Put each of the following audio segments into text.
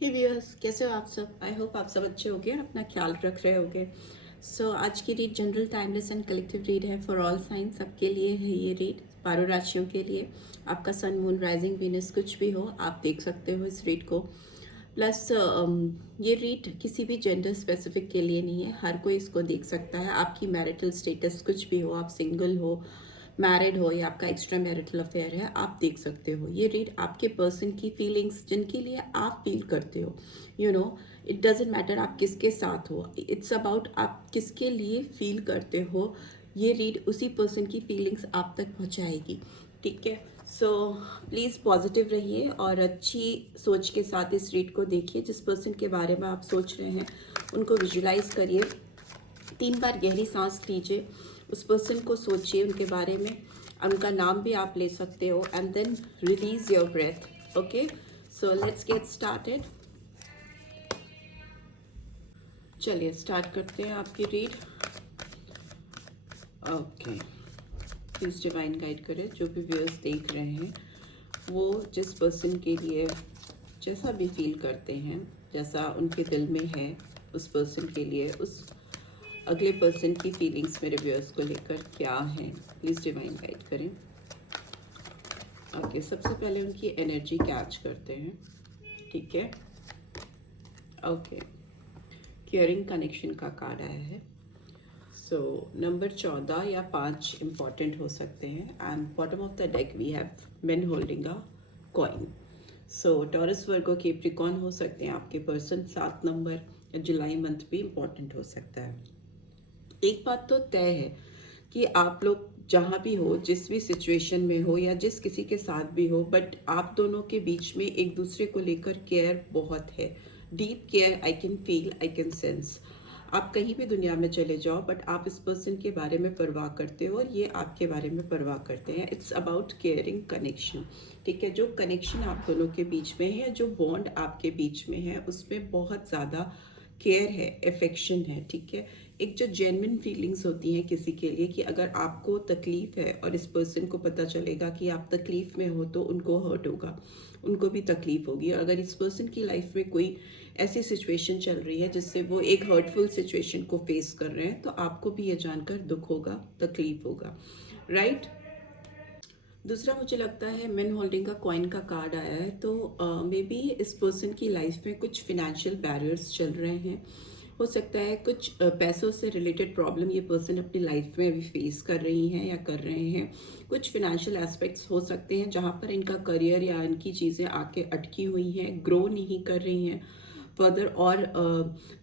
हे viewers, कैसे हो आप सब? आई होप आप सब अच्छे होंगे और अपना ख्याल रख रहे होंगे। आज की read general timeless and collective read है फॉर ऑल साइंस। सबके लिए है ये रीड, 12 राशियों के लिए। आपका सन, मून, राइजिंग, वीनस कुछ भी हो, आप देख सकते हो इस रीड को। प्लस ये रीड किसी भी जेंडर स्पेसिफिक के लिए नहीं है, हर कोई इसको देख सकता है। आपकी मैरिटल स्टेटस कुछ भी हो, आप सिंगल हो, मैरिड हो या आपका एक्स्ट्रा मैरिटल अफेयर है, आप देख सकते हो। ये रीड आपके पर्सन की फीलिंग्स जिनके लिए आप फील करते हो, इट डजेंट मैटर आप किसके साथ हो, इट्स अबाउट आप किसके लिए फील करते हो। ये रीड उसी पर्सन की फीलिंग्स आप तक पहुंचाएगी। ठीक है, सो प्लीज़ पॉजिटिव रहिए और अच्छी सोच के साथ इस रीड को देखिए। जिस पर्सन के बारे में आप सोच रहे हैं उनको विजुलाइज करिए, 3 बार गहरी सांस लीजिए, उस पर्सन को सोचिए उनके बारे में, उनका नाम भी आप ले सकते हो, and then release your breath. Okay, so let's get started. चलिए स्टार्ट करते हैं आपकी read. Okay, please divine guide करें। जो भी व्यूअर्स देख रहे हैं वो जिस पर्सन के लिए जैसा भी फील करते हैं, जैसा उनके दिल में है, उस पर्सन के लिए, उस अगले पर्सन की फीलिंग्स मेरे व्यूअर्स को लेकर क्या हैं, प्लीज़ डिवाइन गाइड करें। ओके, सबसे पहले उनकी एनर्जी कैच करते हैं। ठीक है, ओके, केयरिंग कनेक्शन का कार्ड आया है। सो नंबर 14 या 5 इम्पॉर्टेंट हो सकते हैं। And bottom of the deck we have men holding a coin. So Taurus, Virgo, Capricorn हो सकते हैं आपके पर्सन। 7 नंबर या जुलाई मंथ भी इम्पॉर्टेंट हो सकता है। एक बात तो तय है कि आप लोग जहाँ भी हो, जिस भी सिचुएशन में हो या जिस किसी के साथ भी हो, बट आप दोनों के बीच में एक दूसरे को लेकर केयर बहुत है। Deep care I can feel, I can sense. आप कहीं भी दुनिया में चले जाओ बट आप इस पर्सन के बारे में परवाह करते हो और ये आपके बारे में परवाह करते हैं। It's about caring connection. ठीक है, जो कनेक्शन आप दोनों के बीच में है, जो बॉन्ड आपके बीच में है, उसमें बहुत ज़्यादा केयर है, अफेक्शन है। ठीक है, एक जो जेन्युइन फीलिंग्स होती हैं किसी के लिए, कि अगर आपको तकलीफ़ है और इस पर्सन को पता चलेगा कि आप तकलीफ़ में हो तो उनको हर्ट होगा, उनको भी तकलीफ़ होगी। और अगर इस पर्सन की लाइफ में कोई ऐसी सिचुएशन चल रही है जिससे वो एक हर्टफुल सिचुएशन को फेस कर रहे हैं, तो आपको भी ये जानकर दुख होगा, तकलीफ़ होगा, राइट। दूसरा, मुझे लगता है मेन होल्डिंग का कॉइन का कार्ड आया है, तो मे बी इस पर्सन की लाइफ में कुछ फिनेंशियल बैरियर्स चल रहे हैं। हो सकता है कुछ पैसों से रिलेटेड प्रॉब्लम ये पर्सन अपनी लाइफ में अभी फेस कर रही हैं या कर रहे हैं। कुछ फिनेंशियल एस्पेक्ट्स हो सकते हैं जहाँ पर इनका करियर या इनकी चीज़ें आके अटकी हुई हैं, ग्रो नहीं कर रही हैं फर्दर, और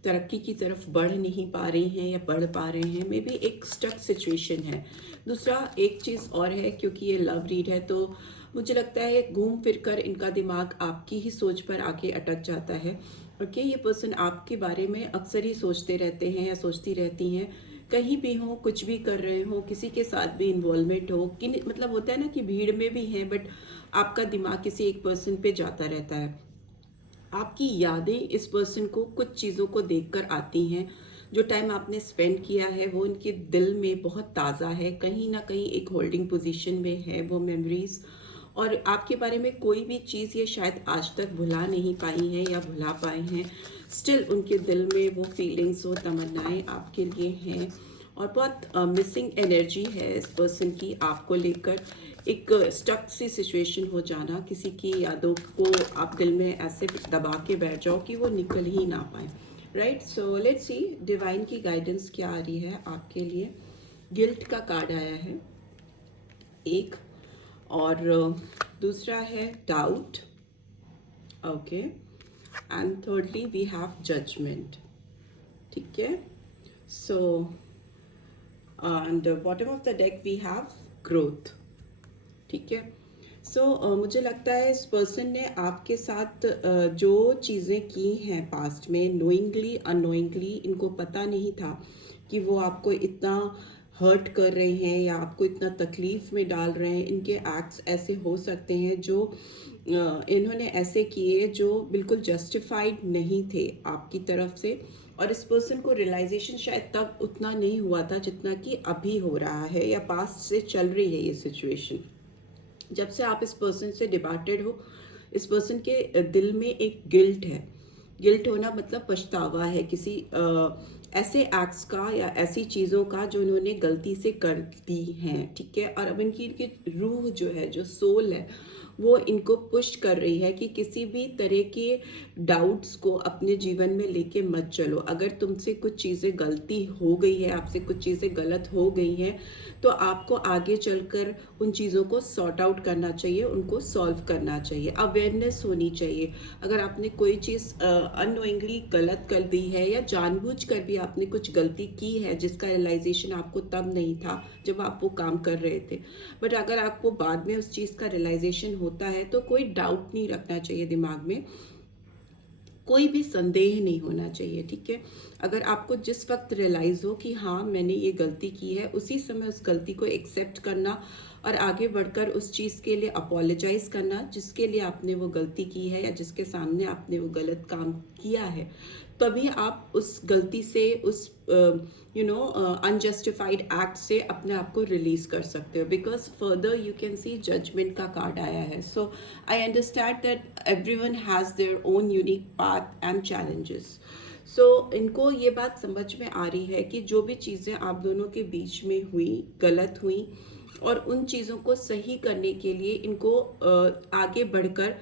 तरक्की की तरफ बढ़ नहीं पा रही हैं या बढ़ पा रहे हैं। मे बी एक स्टक सिचुएशन है। दूसरा, एक चीज़ और है, क्योंकि ये लव रीड है तो मुझे लगता है घूम फिर कर इनका दिमाग आपकी ही सोच पर आके अटक जाता है। ओके, ये पर्सन आपके बारे में अक्सर ही सोचते रहते हैं या सोचती रहती हैं। कहीं भी हो, कुछ भी कर रहे हो, किसी के साथ भी इन्वॉल्वमेंट हो, कि मतलब होता है ना कि भीड़ में भी हैं बट आपका दिमाग किसी एक पर्सन पे जाता रहता है। आपकी यादें इस पर्सन को कुछ चीज़ों को देखकर आती हैं। जो टाइम आपने स्पेंड किया है वो इनके दिल में बहुत ताज़ा है, कहीं ना कहीं एक होल्डिंग पोजीशन में है वो मेमोरीज। और आपके बारे में कोई भी चीज़ ये शायद आज तक भुला नहीं पाई हैं या भुला पाए हैं। स्टिल उनके दिल में वो फीलिंग्स, वो तमन्नाएं आपके लिए हैं। और बहुत मिसिंग एनर्जी है इस पर्सन की आपको लेकर। एक स्टक सी सिचुएशन हो जाना, किसी की यादों को आप दिल में ऐसे दबा के बैठ जाओ कि वो निकल ही ना पाए, right. So let's see divine की गाइडेंस क्या आ रही है आपके लिए। गिल्ट का कार्ड आया है एक, और दूसरा है doubt. Okay, and thirdly we have judgment. ठीक है, so and bottom of the deck we have growth. ठीक है, सो मुझे लगता है इस पर्सन ने आपके साथ जो चीज़ें की हैं पास्ट में, नोइंगली अननोइंगली, इनको पता नहीं था कि वो आपको इतना हर्ट कर रहे हैं या आपको इतना तकलीफ़ में डाल रहे हैं। इनके एक्ट्स ऐसे हो सकते हैं जो इन्होंने ऐसे किए जो बिल्कुल जस्टिफाइड नहीं थे आपकी तरफ से। और इस पर्सन को रियलाइजेशन शायद तब उतना नहीं हुआ था जितना कि अभी हो रहा है या पास्ट से चल रही है ये सिचुएशन। जब से आप इस पर्सन से डिपार्टेड हो, इस पर्सन के दिल में एक गिल्ट है। गिल्ट होना मतलब पछतावा है किसी ऐसे एक्ट्स का या ऐसी चीज़ों का जो उन्होंने गलती से कर दी हैं, ठीक है। और अब इनकी रूह जो है, जो सोल है, वो इनको पुश कर रही है कि किसी भी तरह के डाउट्स को अपने जीवन में लेके मत चलो। अगर तुमसे कुछ चीज़ें गलती हो गई है, आपसे कुछ चीज़ें गलत हो गई हैं, तो आपको आगे चलकर उन चीज़ों को सॉर्ट आउट करना चाहिए, उनको सॉल्व करना चाहिए, अवेयरनेस होनी चाहिए। अगर आपने कोई चीज़ अननोइंगली गलत कर दी है या जानबूझकर भी आपने कुछ गलती की है जिसका रियलाइजेशन आपको तब नहीं था जब आप वो काम कर रहे थे, बट अगर आपको बाद में उस चीज़ का रियलाइजेशन होता है तो कोई डाउट नहीं रखना चाहिए दिमाग में, कोई भी संदेह नहीं होना चाहिए, ठीक है। अगर आपको जिस वक्त रियलाइज हो कि हाँ मैंने ये गलती की है, उसी समय उस गलती को एक्सेप्ट करना और आगे बढ़कर उस चीज़ के लिए अपोलोजाइज करना जिसके लिए आपने वो गलती की है या जिसके सामने आपने वो गलत काम किया है। तभी आप उस गलती से, उस अनजस्टिफाइड एक्ट से अपने आप को रिलीज कर सकते हो। Because further you can see judgement का कार्ड आया है। So I understand that everyone has their own unique path and challenges. So इनको ये बात समझ में आ रही है कि जो भी चीज़ें आप दोनों के बीच में हुई, गलत हुई, और उन चीज़ों को सही करने के लिए इनको आगे बढ़कर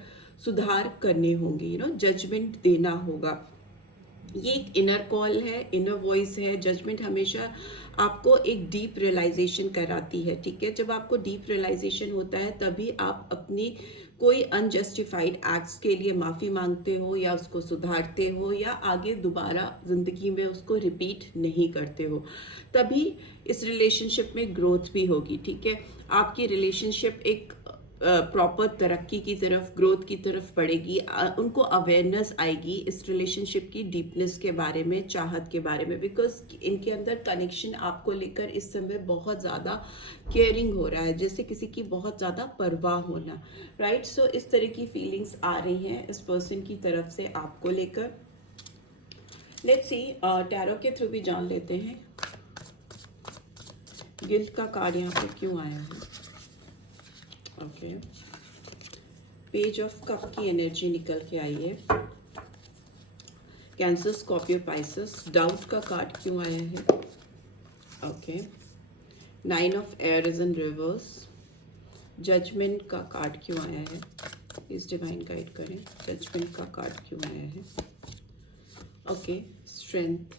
सुधार करने होंगे, जजमेंट देना होगा। ये एक इनर कॉल है, इनर वॉइस है। जजमेंट हमेशा आपको एक डीप रियलाइजेशन कराती है, ठीक है। जब आपको डीप रियलाइजेशन होता है तभी आप अपनी कोई अनजस्टिफाइड एक्ट्स के लिए माफ़ी मांगते हो या उसको सुधारते हो या आगे दोबारा ज़िंदगी में उसको रिपीट नहीं करते हो। तभी इस रिलेशनशिप में ग्रोथ भी होगी, ठीक है। आपकी रिलेशनशिप एक प्रॉपर तरक्की की तरफ, ग्रोथ की तरफ बढ़ेगी। उनको अवेयरनेस आएगी इस रिलेशनशिप की डीपनेस के बारे में, चाहत के बारे में। बिकॉज इनके अंदर कनेक्शन आपको लेकर इस समय बहुत ज़्यादा केयरिंग हो रहा है, जैसे किसी की बहुत ज़्यादा परवाह होना, राइट। सो इस तरह की फीलिंग्स आ रही हैं इस पर्सन की तरफ से आपको लेकर। लेट्स सी, टैरो के थ्रू भी जान लेते हैं गिल्ट का कार्ड यहाँ पे क्यों आया है। ओके, पेज ऑफ कप की एनर्जी निकल के आई है। कैंसर, स्कॉर्पियो, पाइसेस, डाउट का कार्ड क्यों आया है। Okay, 9 of air is in reverse. Judgement का कार्ड क्यों आया है, प्लीज डिवाइन गाइड करें। जजमेंट का कार्ड क्यों आया है। Okay, strength.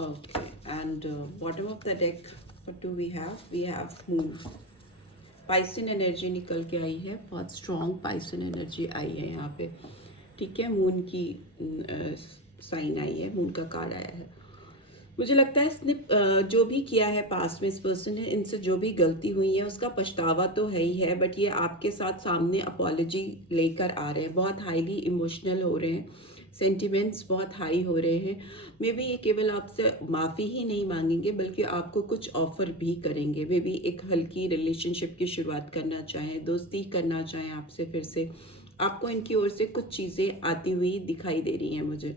Okay, and bottom of the deck what do we have, we have moon. Piscean energy निकल के आई है, बहुत स्ट्रॉन्ग पाइसन एनर्जी आई है यहाँ पे, ठीक है। मून की साइन आई है, मून का कार्ड आया है। मुझे लगता है इसने जो भी किया है पास्ट में, इस पर्सन ने, इनसे जो भी गलती हुई है उसका पछतावा तो है ही है, बट ये आपके साथ सामने अपॉलॉजी लेकर आ रहे हैं। बहुत हाईली इमोशनल हो रहे हैं, सेंटिमेंट्स बहुत हाई हो रहे हैं। मे बी ये केवल आपसे माफ़ी ही नहीं मांगेंगे बल्कि आपको कुछ ऑफर भी करेंगे। मे बी एक हल्की रिलेशनशिप की शुरुआत करना चाहें, दोस्ती करना चाहें आपसे फिर से। आपको इनकी ओर से कुछ चीज़ें आती हुई दिखाई दे रही हैं मुझे।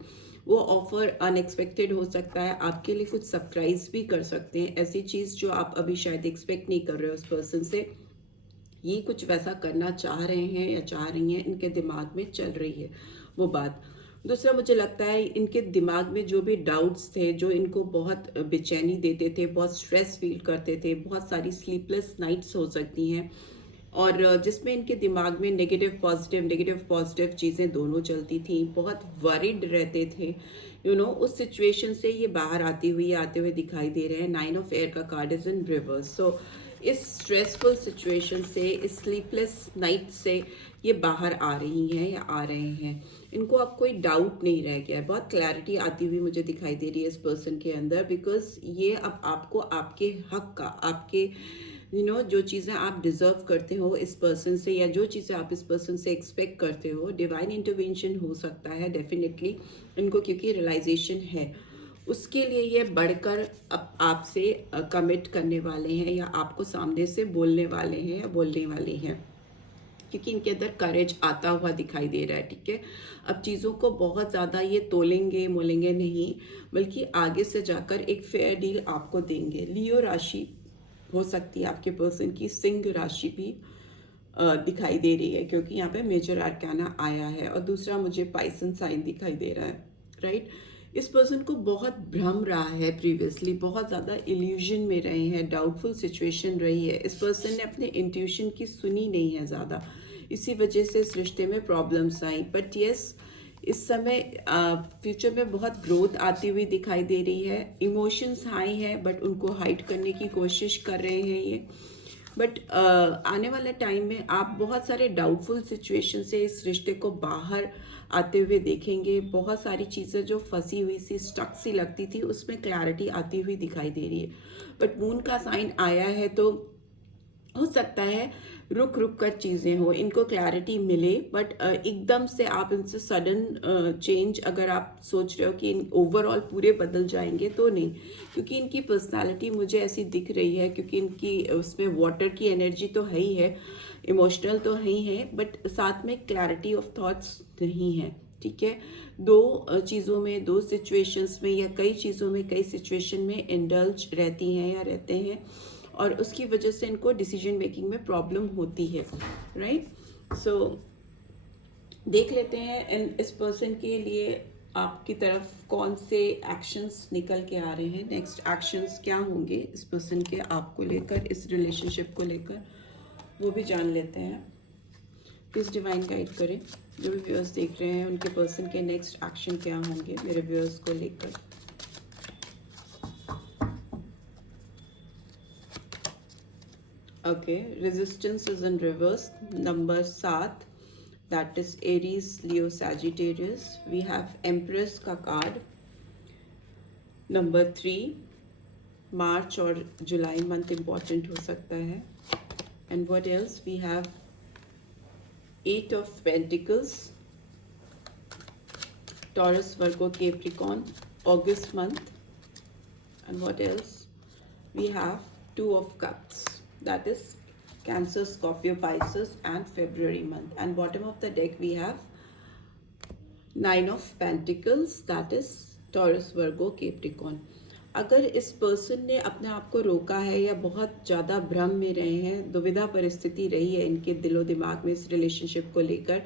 वो ऑफर अनएक्सपेक्टेड हो सकता है, आपके लिए कुछ सरप्राइज भी कर सकते हैं। ऐसी चीज़ जो आप अभी शायद एक्सपेक्ट नहीं कर रहे हो उस पर्सन से, ये कुछ वैसा करना चाह रहे हैं या चाह रही हैं, इनके दिमाग में चल रही है वो बात। दूसरा, मुझे लगता है इनके दिमाग में जो भी डाउट्स थे, जो इनको बहुत बेचैनी देते थे, बहुत स्ट्रेस फील करते थे, बहुत सारी स्लीपलेस नाइट्स हो सकती हैं, और जिसमें इनके दिमाग में नेगेटिव पॉजिटिव चीज़ें दोनों चलती थी, बहुत वरीड रहते थे, उस सिचुएशन से ये बाहर आते हुए दिखाई दे रहे हैं। 9 ऑफ एयर का कार्ड इज इन रिवर्स। सो इस स्ट्रेसफुल सिचुएशन से, इस स्लीपलेस नाइट से ये बाहर आ रही हैं या आ रहे हैं। इनको अब कोई डाउट नहीं रह गया है, बहुत क्लैरिटी आती हुई मुझे दिखाई दे रही है इस पर्सन के अंदर। बिकॉज ये अब आपको आपके हक का, आपके जो चीज़ें आप डिज़र्व करते हो इस पर्सन से, या जो चीज़ें आप इस पर्सन से एक्सपेक्ट करते हो, डिवाइन इंटरवेंशन हो सकता है डेफिनेटली इनको, क्योंकि रियलाइजेशन है। उसके लिए ये बढ़कर अब आपसे कमिट करने वाले हैं या आपको सामने से बोलने वाले हैं या बोलने वाली हैं, क्योंकि इनके अंदर करेज आता हुआ दिखाई दे रहा है, ठीक है। अब चीज़ों को बहुत ज़्यादा ये तोलेंगे मोलेंगे नहीं, बल्कि आगे से जाकर एक फेयर डील आपको देंगे। लियो राशि हो सकती है आपके पर्सन की, सिंह राशि भी, दिखाई दे रही है, क्योंकि यहाँ पे मेजर आर्काना आया है और दूसरा मुझे पाइसन साइन दिखाई दे रहा है, राइट। इस पर्सन को बहुत भ्रम रहा है प्रीवियसली, बहुत ज़्यादा इल्यूजन में रहे हैं, डाउटफुल सिचुएशन रही है। इस पर्सन ने अपने इंट्यूशन की सुनी नहीं है ज़्यादा, इसी वजह से इस रिश्ते में प्रॉब्लम्स आई। बट यस, इस समय फ्यूचर में बहुत ग्रोथ आती हुई दिखाई दे रही है। इमोशंस हाई है बट उनको हाइड करने की कोशिश कर रहे हैं ये। बट आने वाला टाइम में आप बहुत सारे डाउटफुल सिचुएशन से इस रिश्ते को बाहर आते हुए देखेंगे। बहुत सारी चीज़ें जो फंसी हुई सी, स्टक सी लगती थी, उसमें क्लैरिटी आती हुई दिखाई दे रही है। बट मून का साइन आया है तो हो सकता है रुक रुक कर चीज़ें हो, इनको क्लैरिटी मिले। बट एकदम से आप इनसे सडन चेंज अगर आप सोच रहे हो कि ओवरऑल पूरे बदल जाएंगे तो नहीं, क्योंकि इनकी पर्सनालिटी मुझे ऐसी दिख रही है, क्योंकि इनकी उसमें वाटर की एनर्जी तो है ही है, इमोशनल तो है ही है, बट साथ में क्लैरिटी ऑफ थॉट्स नहीं है, ठीक है। दो चीज़ों में, दो सिचुएशंस में या कई चीज़ों में, कई सिचुएशन में इंडल्ज रहती हैं या रहते हैं, और उसकी वजह से इनको डिसीजन मेकिंग में प्रॉब्लम होती है, राइट। सो देख लेते हैं इस पर्सन के लिए आपकी तरफ कौन से एक्शंस निकल के आ रहे हैं, नेक्स्ट एक्शंस क्या होंगे इस पर्सन के आपको लेकर, इस रिलेशनशिप को लेकर, वो भी जान लेते हैं। प्लीज़ डिवाइन गाइड करें, जो भी व्यूअर्स देख रहे हैं उनके पर्सन के नेक्स्ट एक्शन क्या होंगे मेरे व्यूअर्स को लेकर। Okay, resistance is in reverse. Number 7, that is Aries, Leo, Sagittarius. We have Empress का card. Number 3, March और July month important हो सकता है. And what else? We have 8 of Pentacles, Taurus, Virgo, Capricorn, August month. And what else? We have 2 of Cups. That is Cancer, Scorpio, Pisces and February month. And bottom of the deck we have 9 of Pentacles, that is Taurus, Virgo, Capricorn. अगर इस person ने अपने आप को रोका है या बहुत ज़्यादा भ्रम में रहे हैं, दुविधा परिस्थिति रही है इनके दिलो दिमाग में इस रिलेशनशिप को लेकर,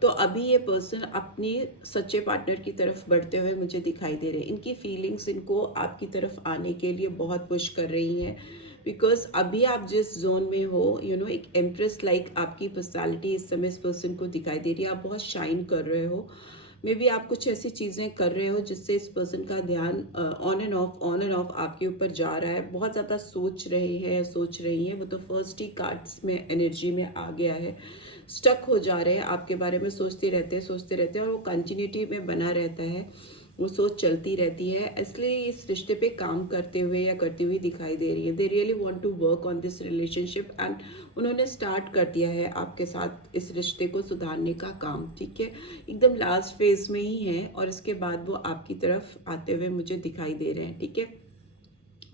तो अभी ये पर्सन अपने सच्चे पार्टनर की तरफ बढ़ते हुए मुझे दिखाई दे रहे हैं। इनकी फीलिंग्स इनको आपकी तरफ आने के लिए बहुत पुश कर रही हैं, बिकॉज अभी आप जिस जोन में हो, एक एम्प्रेस लाइक आपकी पर्सनालिटी इस समय इस पर्सन को दिखाई दे रही है। आप बहुत शाइन कर रहे हो, मे बी आप कुछ ऐसी चीज़ें कर रहे हो जिससे इस पर्सन का ध्यान ऑन एंड ऑफ आपके ऊपर जा रहा है। बहुत ज़्यादा सोच रहे हैं, सोच रही हैं, वो तो फर्स्ट ही कार्ड्स में एनर्जी में आ गया है। स्टक हो जा रहे हैं, आपके बारे में सोचते रहते हैं और वो कंटिन्यूटी में बना रहता है, वो सोच चलती रहती है, इसलिए इस रिश्ते पे काम करते हुए या करती हुई दिखाई दे रही है। They really want to work on this relationship and उन्होंने स्टार्ट कर दिया है आपके साथ इस रिश्ते को सुधारने का काम, ठीक है। एकदम लास्ट फेज में ही है और इसके बाद वो आपकी तरफ आते हुए मुझे दिखाई दे रहे हैं, ठीक है।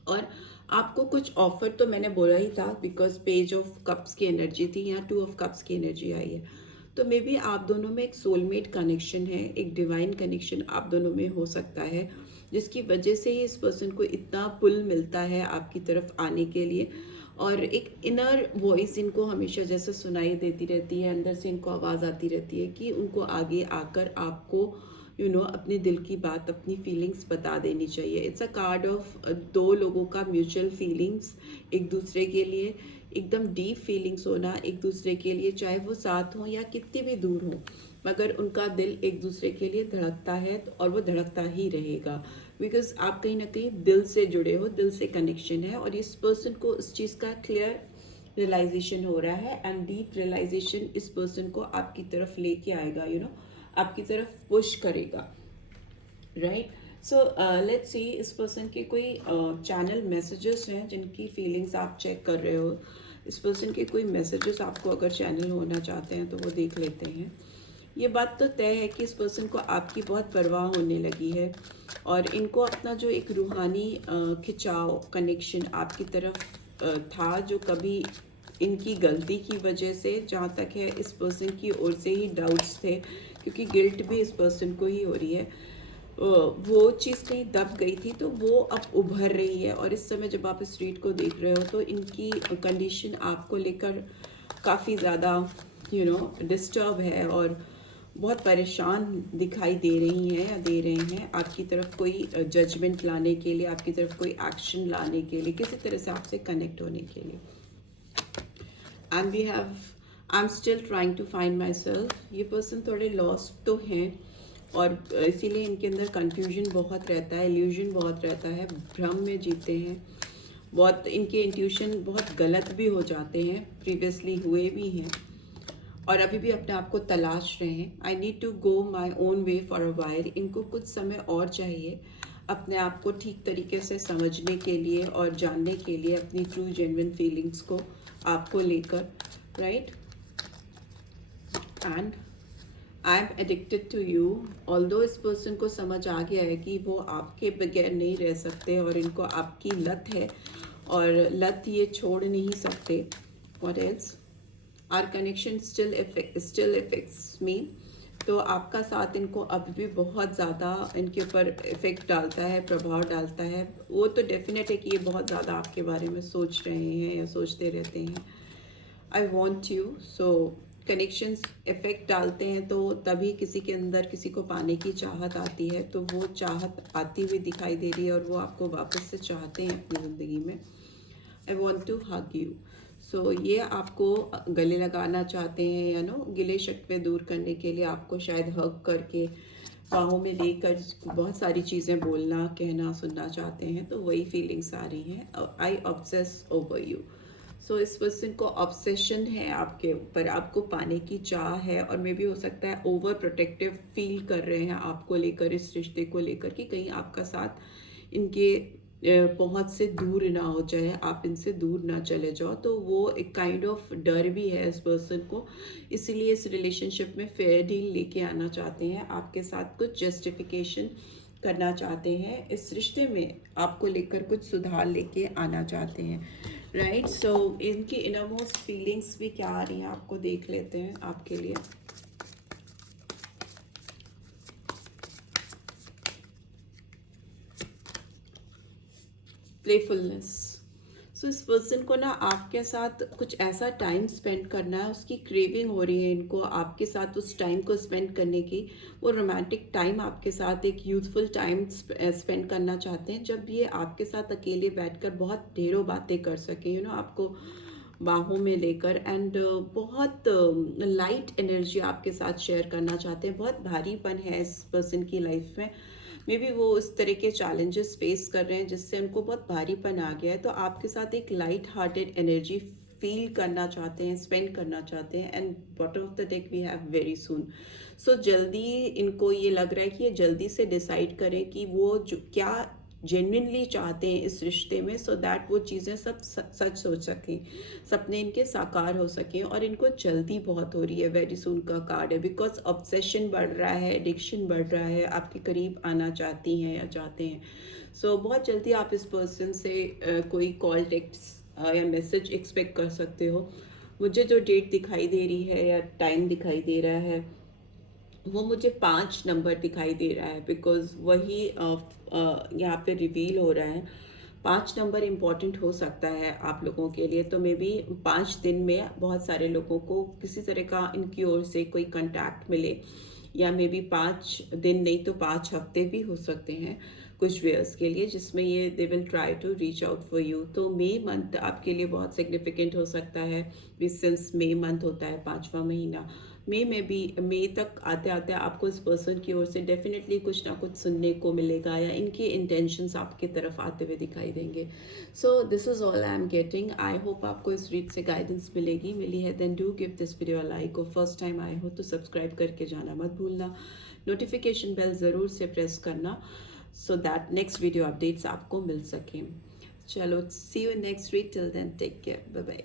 और आपको कुछ ऑफर तो मैंने बोला ही था, बिकॉज पेज ऑफ कप्स की एनर्जी थी, यहाँ 2 ऑफ कप्स की एनर्जी आई है। तो मे बी आप दोनों में एक सोलमेट कनेक्शन है, एक डिवाइन कनेक्शन आप दोनों में हो सकता है, जिसकी वजह से ही इस पर्सन को इतना पुल मिलता है आपकी तरफ आने के लिए। और एक इनर वॉइस इनको हमेशा जैसे सुनाई देती रहती है, अंदर से इनको आवाज़ आती रहती है कि उनको आगे आकर आपको अपने दिल की बात, अपनी फीलिंग्स बता देनी चाहिए। इट्स अ कार्ड ऑफ 2 लोगों का म्यूचुअल फीलिंग्स एक दूसरे के लिए, एकदम डीप फीलिंग्स होना एक दूसरे के लिए, चाहे वो साथ हो या कितनी भी दूर हो, मगर उनका दिल एक दूसरे के लिए धड़कता है और वो धड़कता ही रहेगा, बिकॉज आप कहीं ना कहीं दिल से जुड़े हो, दिल से कनेक्शन है। और इस पर्सन को इस चीज़ का क्लियर रियलाइजेशन हो रहा है एंड डीप रियलाइजेशन इस पर्सन को आपकी तरफ लेके आएगा, आपकी तरफ पुश करेगा, राइट। सो लेट्स सी इस पर्सन के कोई चैनल मैसेजेस हैं जिनकी फीलिंग्स आप चेक कर रहे हो। इस पर्सन के कोई मैसेजेस आपको अगर चैनल होना चाहते हैं तो वो देख लेते हैं। ये बात तो तय है कि इस पर्सन को आपकी बहुत परवाह होने लगी है और इनको अपना जो एक रूहानी खिंचाव, कनेक्शन आपकी तरफ था, जो कभी इनकी गलती की वजह से, जहाँ तक है इस पर्सन की ओर से ही डाउट्स थे, क्योंकि गिल्ट भी इस पर्सन को ही हो रही है, वो चीज़ कहीं दब गई थी तो वो अब उभर रही है। और इस समय जब आप इस रीड को देख रहे हो तो इनकी कंडीशन आपको लेकर काफ़ी ज़्यादा डिस्टर्ब है और बहुत परेशान दिखाई दे रही हैं या दे रहे हैं आपकी तरफ कोई जजमेंट लाने के लिए, आपकी तरफ कोई एक्शन लाने के लिए, किसी तरह से आपसे कनेक्ट होने के लिए। And we have I am still trying to find myself. ये पर्सन थोड़े लॉस्ट तो हैं और इसीलिए इनके अंदर कन्फ्यूजन बहुत रहता है, इल्यूजन बहुत रहता है, भ्रम में जीते हैं, बहुत इनके इंट्यूशन बहुत गलत भी हो जाते हैं, प्रीवियसली हुए भी हैं और अभी भी अपने आप को तलाश रहे हैं। I need to go my own way for a while. इनको कुछ समय और चाहिए अपने आप को ठीक तरीके से समझने के लिए और जानने के लिए, अपनी ट्रू जेन्युइन फीलिंग्स को आपको लेकर, right. And I am addicted to you. Although इस पर्सन को समझ आ गया है कि वो आपके बगैर नहीं रह सकते और इनको आपकी लत है और लत ये छोड़ नहीं सकते। What else? Our connection still effects me. तो आपका साथ इनको अभी भी बहुत ज़्यादा इनके ऊपर इफ़ेक्ट डालता है, प्रभाव डालता है। वो तो डेफिनेट है कि ये बहुत ज़्यादा आपके बारे में सोच रहे हैं या सोचते रहते हैं। I want you. So connections effect डालते हैं तो तभी किसी के अंदर किसी को पाने की चाहत आती है, तो वो चाहत आती हुई दिखाई दे रही है और वो आपको वापस से चाहते हैं अपनी ज़िंदगी में। I want to hug you. So ये आपको गले लगाना चाहते हैं या गिले शिकवे दूर करने के लिए आपको शायद हग करके बाहों में लेकर बहुत सारी चीज़ें बोलना, कहना, सुनना चाहते हैं। तो वही फीलिंग्स आ रही हैं। आई ऑब्सेस ओवर यू। सो इस पर्सन को ऑब्सेशन है आपके ऊपर, आपको पाने की चाह है और मे भी हो सकता है ओवर प्रोटेक्टिव फील कर रहे हैं आपको लेकर, इस रिश्ते को लेकर कि कहीं आपका साथ इनके पहुंच से दूर ना हो जाए, आप इनसे दूर ना चले जाओ। तो वो एक काइंड ऑफ डर भी है इस पर्सन को, इसीलिए इस रिलेशनशिप में फेयर डील लेके आना चाहते हैं, आपके साथ कुछ जस्टिफिकेशन करना चाहते हैं, इस रिश्ते में आपको लेकर कुछ सुधार लेके आना चाहते हैं, राइट। सो इनकी इनरमोस्ट फीलिंग्स भी क्या आ रही हैं आपको देख लेते हैं आपके लिए। प्लेफुलनेस। सो इस पर्सन को ना आपके साथ कुछ ऐसा टाइम स्पेंड करना है, उसकी क्रेविंग हो रही है इनको आपके साथ उस टाइम को स्पेंड करने की। वो रोमांटिक टाइम आपके साथ, एक यूथफुल टाइम स्पेंड करना चाहते हैं जब ये आपके साथ अकेले बैठकर बहुत ढेरों बातें कर सके, आपको बाहों में लेकर। एंड बहुत लाइट एनर्जी आपके साथ शेयर करना चाहते हैं। बहुत भारीपन है इस पर्सन की लाइफ में, मे बी वो इस तरह के चैलेंजेस फेस कर रहे हैं जिससे उनको बहुत भारीपन आ गया है। तो आपके साथ एक लाइट हार्टेड एनर्जी फील करना चाहते हैं, स्पेंड करना चाहते हैं। And bottom of the deck we have very soon. So जल्दी इनको ये लग रहा है कि ये जल्दी से डिसाइड करें कि वो जो क्या जेन्युइनली चाहते हैं इस रिश्ते में, सो दैट वो चीज़ें सब सच हो सकें, सपने इनके साकार हो सकें। और इनको जल्दी बहुत हो रही है, वेरी सून का कार्ड है, बिकॉज ऑब्सेशन बढ़ रहा है, एडिक्शन बढ़ रहा है, आपके करीब आना चाहती हैं या चाहते हैं। सो बहुत जल्दी आप इस पर्सन से कोई कॉल, टेक्स्ट या मैसेज एक्सपेक्ट कर सकते हो। मुझे जो डेट दिखाई दे रही है या टाइम दिखाई दे रहा है वो मुझे 5 नंबर दिखाई दे रहा है, बिकॉज वही यहाँ पे रिवील हो रहा है। 5 नंबर इम्पॉर्टेंट हो सकता है आप लोगों के लिए। तो मे बी 5 दिन में बहुत सारे लोगों को किसी तरह का इनकी ओर से कोई कांटेक्ट मिले, या मे बी 5 दिन नहीं तो 5 हफ्ते भी हो सकते हैं कुछ वेयर्स के लिए, जिसमें ये they will try to reach out for you. तो मई मंथ आपके लिए बहुत सिग्निफिकेंट हो सकता है, सिंस मई मंथ होता है 5वां महीना। मई में भी, मई तक आते आते आपको इस पर्सन की ओर से डेफिनेटली कुछ ना कुछ सुनने को मिलेगा या इनके इंटेंशंस आपकी तरफ आते हुए दिखाई देंगे। So this is all I am getting. I hope आपको इस रीड से गाइडेंस मिली है then do give this video a like, और फर्स्ट टाइम आए हो तो सब्सक्राइब करके जाना मत भूलना, नोटिफिकेशन बेल ज़रूर से प्रेस करना so that next video updates आपको मिल सकें। चलो, see you next week, till then take care, bye bye.